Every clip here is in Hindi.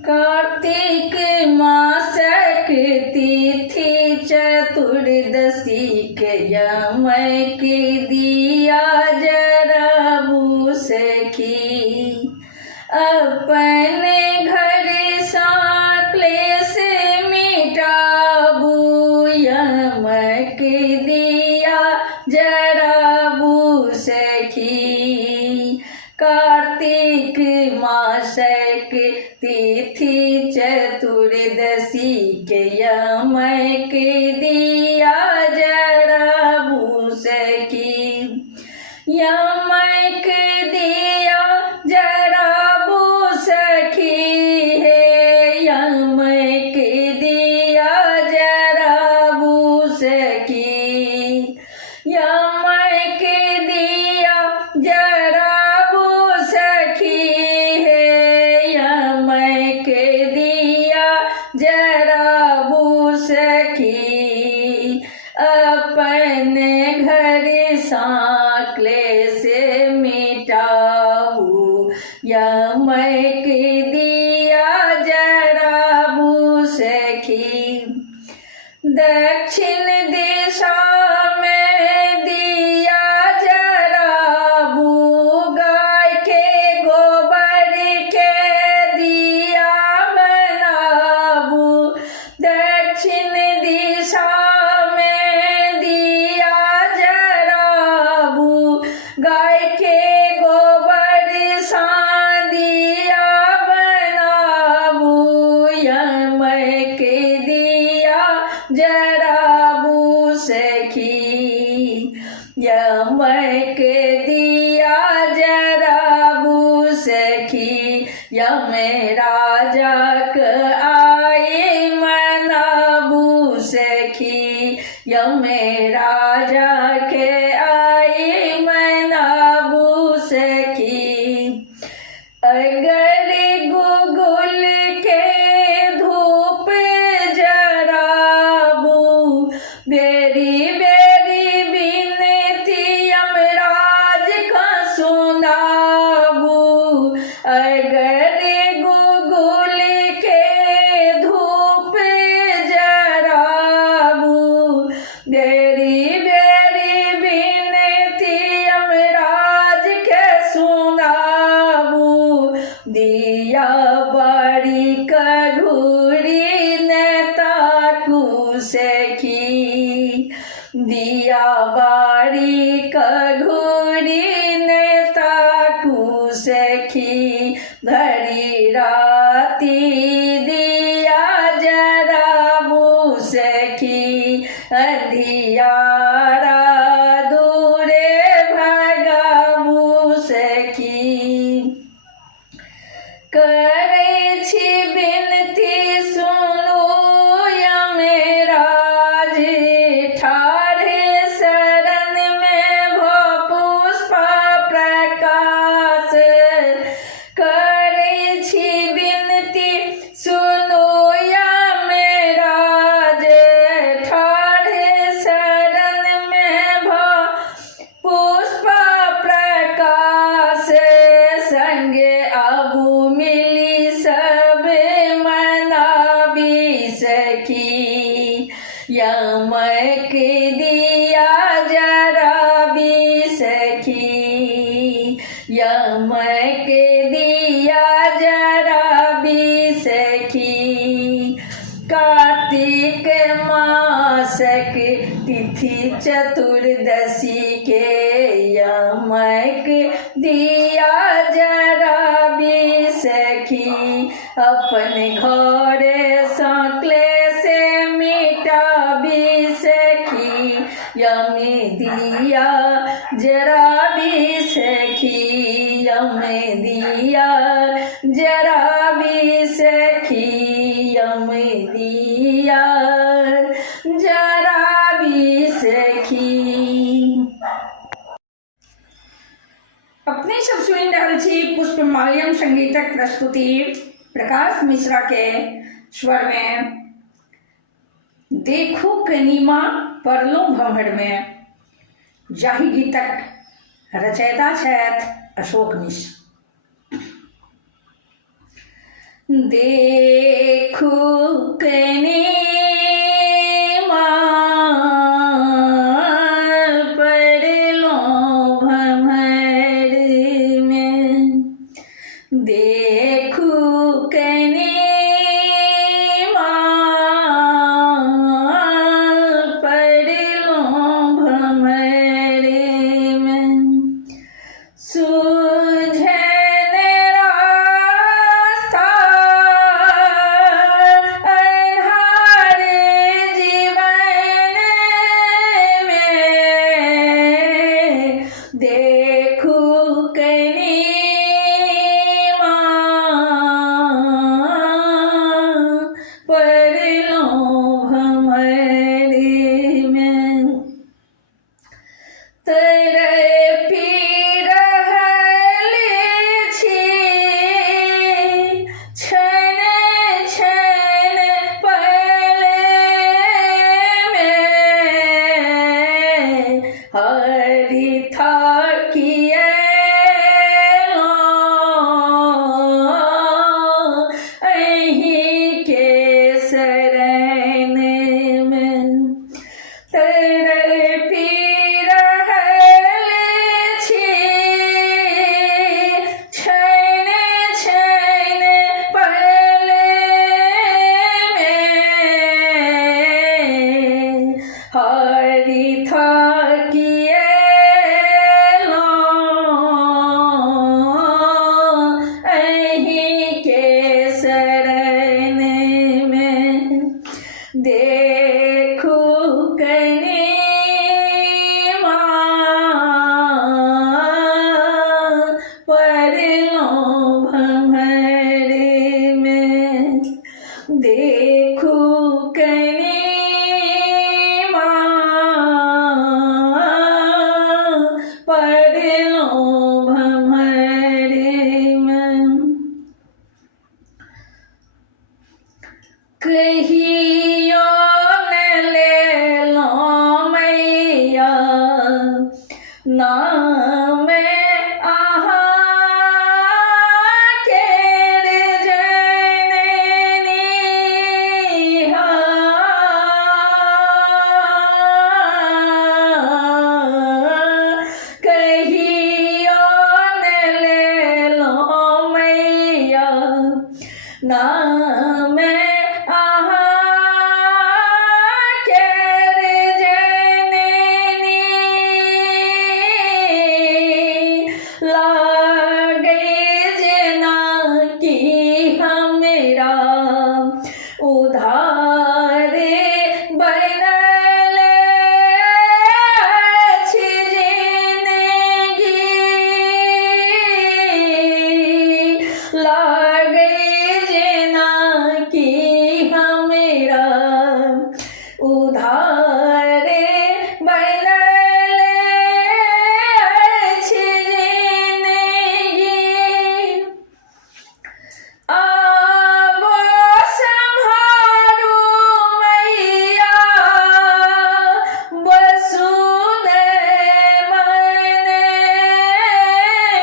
कार्तिक मासक तिथि चतुर्दशी के यम के दिया जराबू सखी। अपने घर सा क्लेश मिटाबू यम के दिया जराबू सखी। कार्तिक मासक तिथि चतुर्दशी के यम के दिया जराबू सखी। यम के दिया जराबू सखी है यम के दिया जराबू सखी। यम के दिया जराबू सखी है यम के दिया जराबू सखी। अपने घर सा क्लेश मिटाबू यम के दिया जराबू सखी। दक्षिण दिशा में दिया जराबू गाय के गोबर के दिया बनाबू। दक्षिण दिशा में दिया जराबू गाय के गोबर सा दिया बनाबू यम के दिया जराबू सखी। यम के दिया जराबू सखी। यम राजा क आए मनाबू सखी। यम राजा के आए मनाबू सखी। अगर गुगुल के धूप जराबू बेरी बेरी बिनती यमराज का सुनाबू। अगर गुगुल के धूप जराबू बेरी बेरी बिनती यमराज के सुनाबू। दिया बाड़ी कघूरी नेताकू सखी। दिया बाड़ी कघूरी नेताकू सखी। भरी राती दिया जराबू सखी। अंधियारा दूरे भगाबू सखी। करे छी बिनती सुनो यमराज। ठाढ़े शरण में भो पुष्प प्रकाश। करे छी बिनती सुनो यमराज। ठाढ़े शरण में भो पुष्प प्रकाश। संगे आबू मिली सब मनाबी सखी। यम के दिया जराबी सखी। यम के दिया जराबी सखी। कार्तिक मासक तिथि चतुर्दशी के यम के दिया जराबी सखी। अपने घर सा क्लेश मिटाबी सखी। यम दिया जराबी सखी। यम दिया जराबी सखी। यम दिया जराबी सखी। अपने सब सुन रहल छी पुष्पमाल्यम संगीतक प्रस्तुति प्रकाश मिश्रा के स्वर में। देखू कनिमा परलू भम्हर में जाहि गीतक रचयिता छथि अशोक मिश्र। देखू कने पड़लो भमर में, देखू कने पड़लो भमर में। सूझन रास्ता अन्हार जीवन में, देखू कने पड़लो भमर में। तड़पी रहल छी क्षण क्षण पल में, हरि थाकिएलो अहीं के शरण में। तड़पी रहल छी क्षण क्षण पल में, हरि थाकिएलो अहीं के शरण में। देखू कने पड़लो भमर में, देखू कने पड़लो भमर में। कहियो न लेलो मैया नाम अहाँ केर जननी, कहियो न लेलो मैया नाम लागे जना कि हमरा उधार बनल अछि जिंदगी, लागे जना कि हमरा उधार बनल अछि जिंदगी। आबो सम्हारू मैया बसु मन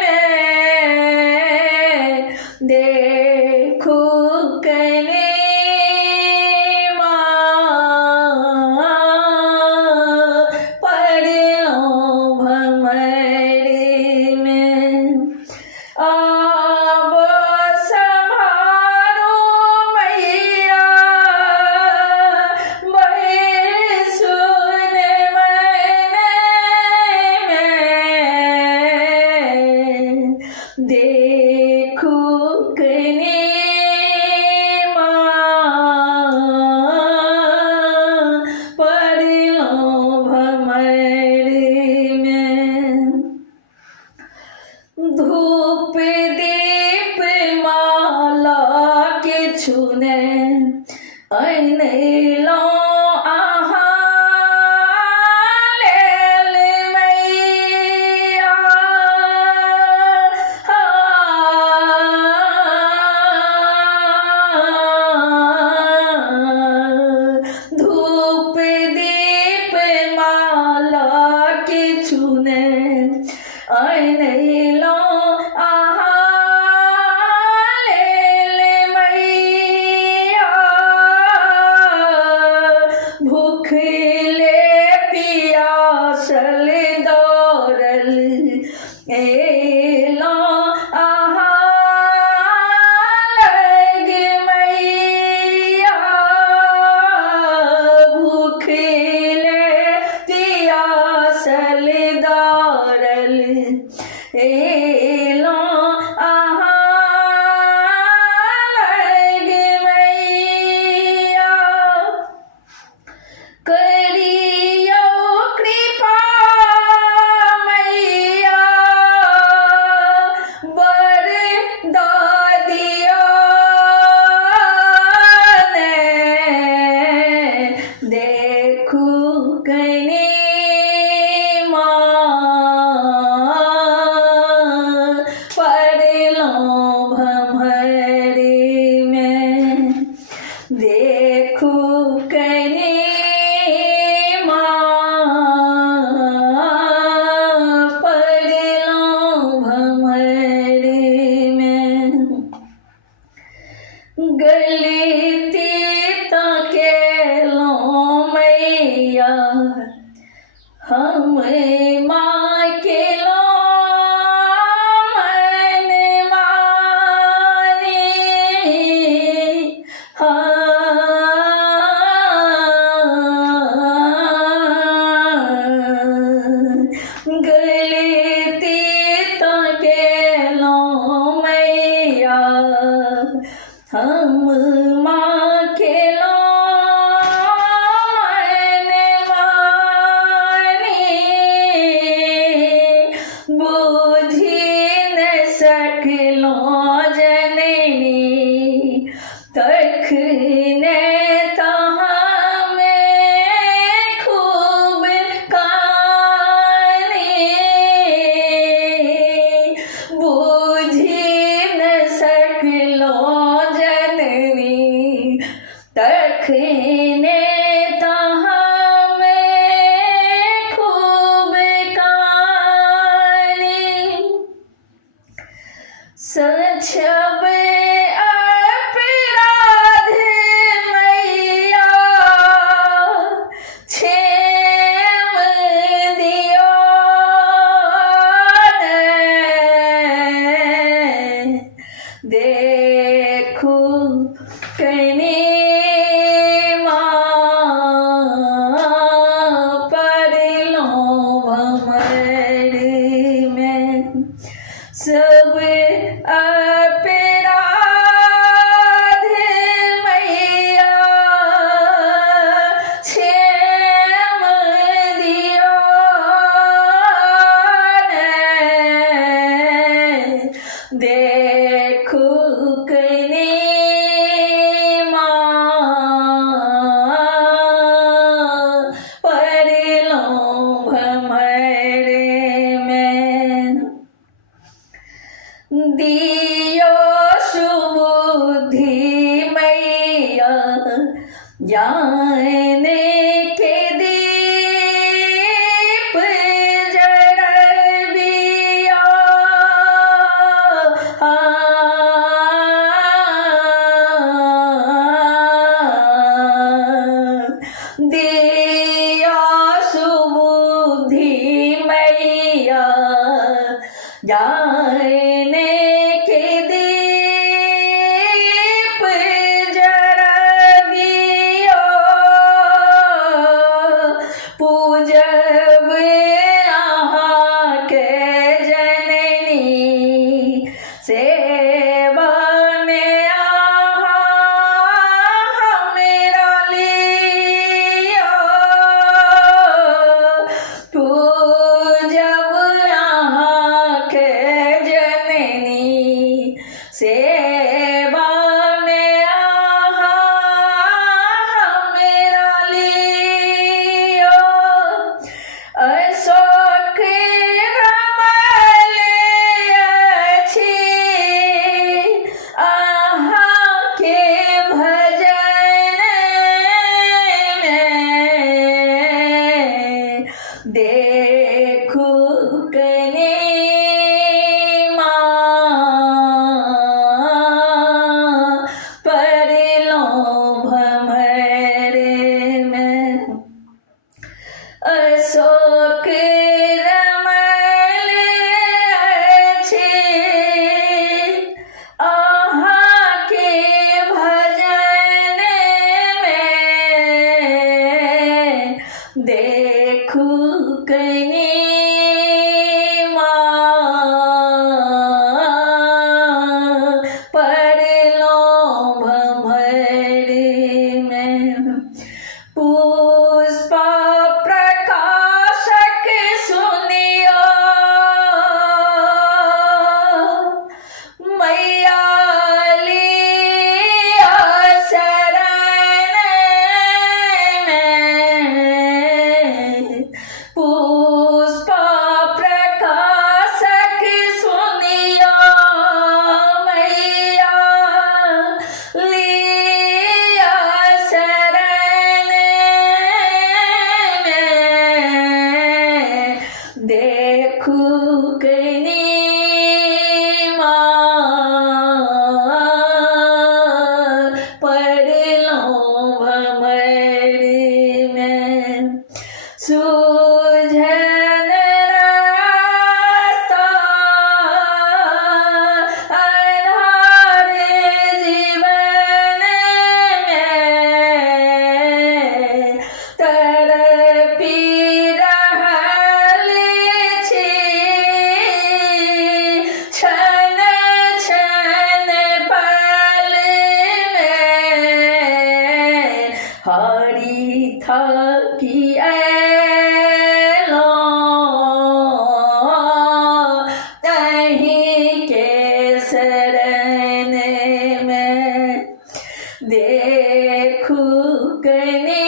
में, देखू कने पड़लो भमर में। आबो सम्हारू मैया बसु मन में, देखू कने पड़लो भमर में। धूप दीप माला के छूने अनलो अहाँ लेल मैया, धूप दीप माला के छूने अनलो अहाँ लेल मैया। देखू कने पड़लो भमर में गलती ताके लो मैया हम माँ के लो मन माने गलती ताके लो मैया हम माँ के लो मन माने बूझी न सकलो जननी तखने तहाँ में खूब काने बूझी न सकलो जननी तखने तहाँ में खूब काने सछब अपराध मैया क्षेम दियो न देखू कने पड़लो भमर में सब अपराध मैया क्षेम दियो न देखू कने पड़लो भमर में दियो सुबुद्धि मैया जाने के दीप जड़बिया दिया सुबुद्धि मैया जाने के दीप जड़बियो हारी थाकी ऐलो तहीं के शरण में देखू कनी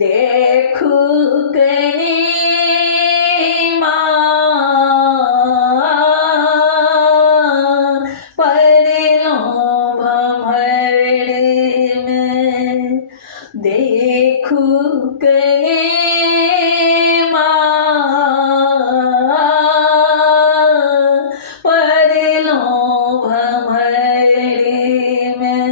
देखू कनी परलो भमर में देखू कनी परलो भमर में।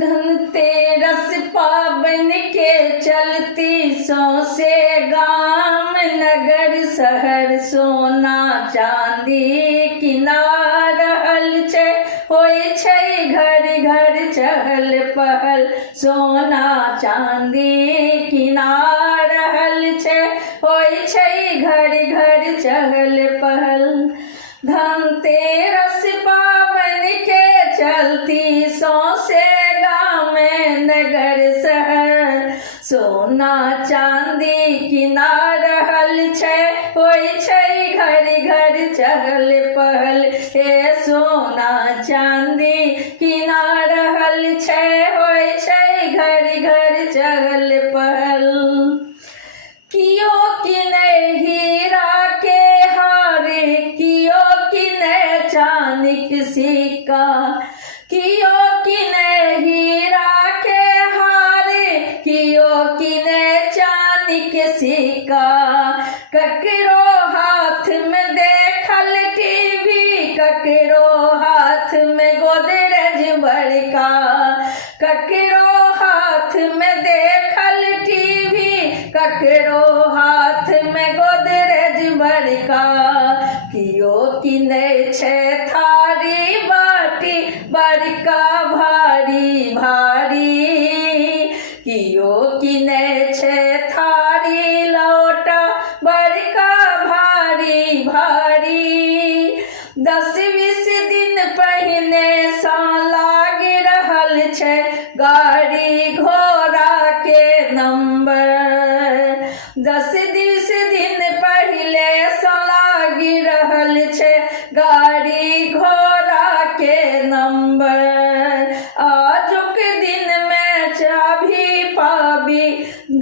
धनतेरस पावन के चलती सौसे गाम नगर शहर सोना चांदी किनार रहल छै होय छै घर घर चहल पहल सोना चांदी किनार रहल छै होय छै घर घर चहल पहल। धनतेरस पावन के चलती सौसे नगर शहर सोना चांदी किनार रहल छै होय छै घर घर चहल पहल हे सोना चांदी किनार रहल छै होय छै घर घर चहल पहल। कियो किनै हीरा के हार कियो किनै चांदीक सिक्का कियो किनै हीरा के सिक्का ककरो हाथ में देखल टीवी ककरो हाथ में गोदरेज बड़का ककरो हाथ में देखल टीवी ककरो हाथ में गोदरेज बड़का कियो किनै छै थारी बाटी बड़का भारी भारी कियो किनै छै थारी लौटा बड़का भारी भारी। 10-20 दिन पहिने सा लाग रहल छै गाड़ी घोड़ा के नंबर 10-20 दिन पहिले सा लाग रहल छै गाड़ी घोड़ा के नंबर। आजुक दिन में चाभी पाबी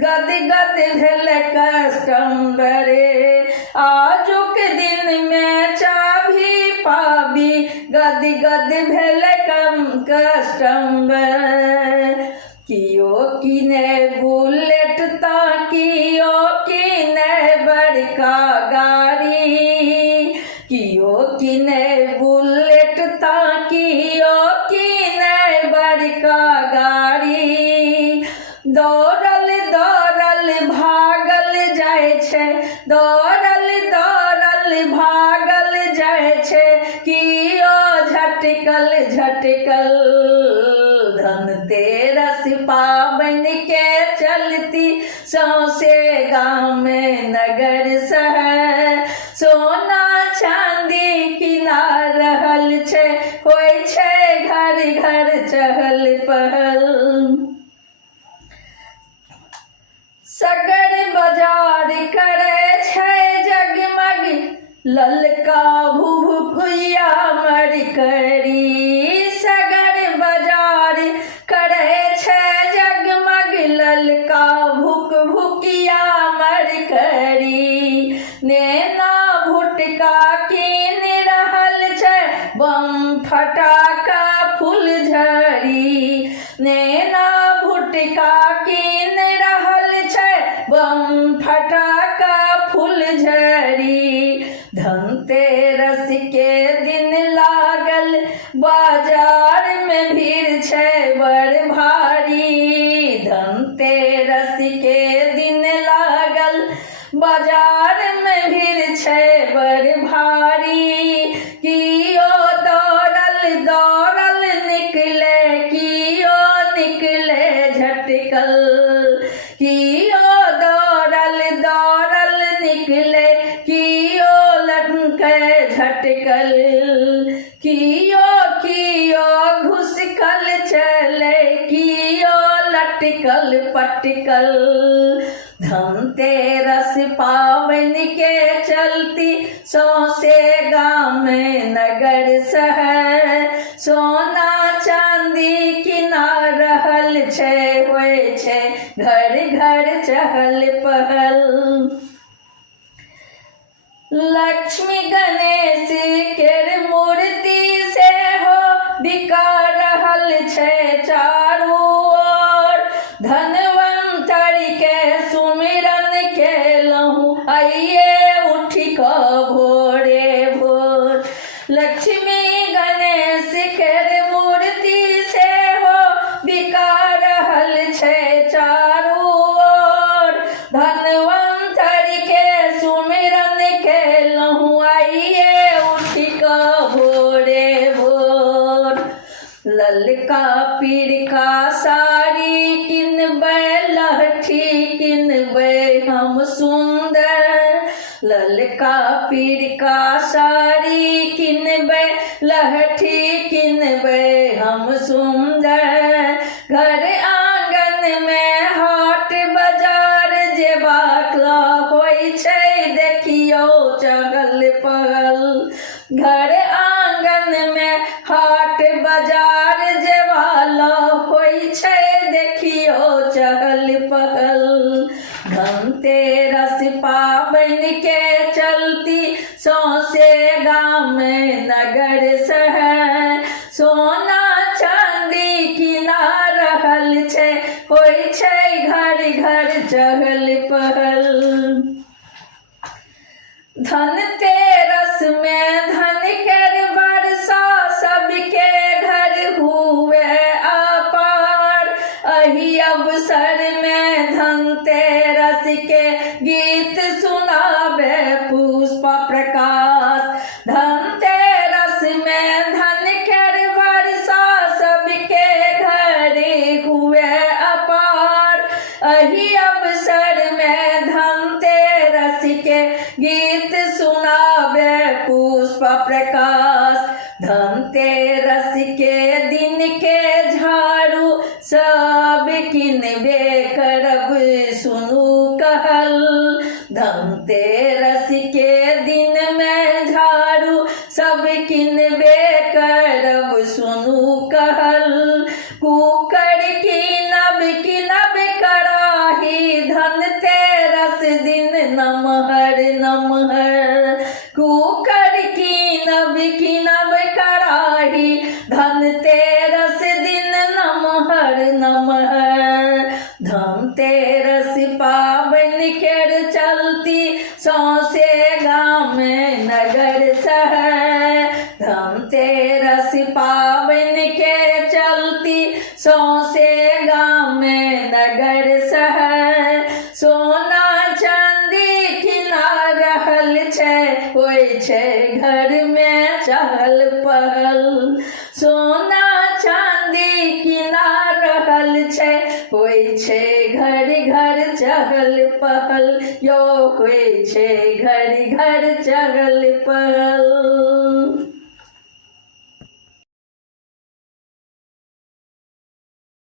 गद गद भेल कस्टमर आजुक दिन में चाभी पाबी गद गद भेल कस्टमर। कियो किनै बुलेट ता कियो किनै बड़का गाड़ी कियो किनै बुलेट ता कियो किनै बड़का गाड़ी। दौड़ल दौड़ल भागल जाय छै दौड़ल दौड़ल भागल जाय छै कियो झटकल झटकल। धनतेरस पावन के चलती सौसे गाम नगर शहर सोना चांदी किनार रहल छै होय छै घर घर चहल पहल। सगर बाजार करे छै जगमग ललका भुभुकिया मरकरी सगर बाजार करे छै जगमग ललका भुक भुकिया मरकरी। नेना भुटका कीन रहल छै बम फटाका फुलझड़ी नेना भुटका कीन रहल छै बम फटाका फुलझड़ी। धनतेरस के दिन लागल बाजार में भीड़ छै बड़ भारी। धनतेरस के दिन लागल बाजार में भीड़ छै बड़ भारी। कियो दौड़ल दौड़ल निक पटिकल पटिकल। धनतेरस पावन के चलती सौसे गाँव में नगर शहर। सोना चांदी किना रहल छै, होय छै घर घर चहल पहल। लक्ष्मी गणेश केर मूर्ति से हो बिका रहल छै चारू ओर। धनवंतर के सुमिरन केलहुँ आइये उठि कऽ भोरे भोर। लक्ष्मी गणेश केर मूर्ति से हो बिका रहल छै चारू ओर। धनवंतर के सुमिरन केलहुँ आइये उठि कऽ भोरे भोर। ललका पीरका साड़ी किनबै, लहठी किनबै हम सुन्दर। ललका पीरका साड़ी किनबै, लहठी किनबै हम सुन्दर। घर आंगन में हाट बाजार जेबाक होय छै, देखियौ चहल पहल। घर आंगन में हाट बाजार जेवाला होय छै, देखियौ चहल पहल। धनतेरस पावन के चलती सौसे गाँव में नगर शहर। सोना चांदी किना रहल छै, होय छै घर घर चहल पहल। धनतेरस में धन केर वर्षा सबके घर हुए अपार। एही अवसर में धनतेरस के गीत सुनाबे पुष्पा प्रकाश। धनतेरस में धन केर वर्षा सबके घर हुए अपार। एही अवसर में धनतेरस के गीत सुनाबे पुष्पा प्रकाश। धनतेरस के दिन के झाड़ू सब किनबे करब सुनू कहल। धनतेरस के दिन में झाड़ू सब किनबे करब सुनू कहल। कुकर किनब किनब कराही, धनतेरस दिन नमहर नमहर। कुकर किनब किनब कराही, धनतेरस दिन नमहर नमहर। धनतेरस पावन केर चलती सौसे गाँव में नगर शहर। धनतेरस पावन के चलती सौसे गाँव में नगर शहर। सोना चांदी किना रहल छै, होय छै घर में चहल पहल। सोना चांदी किना रहल छै, होय छै घर घर चहल पहल। यो होय छै घर घर चहल पहल।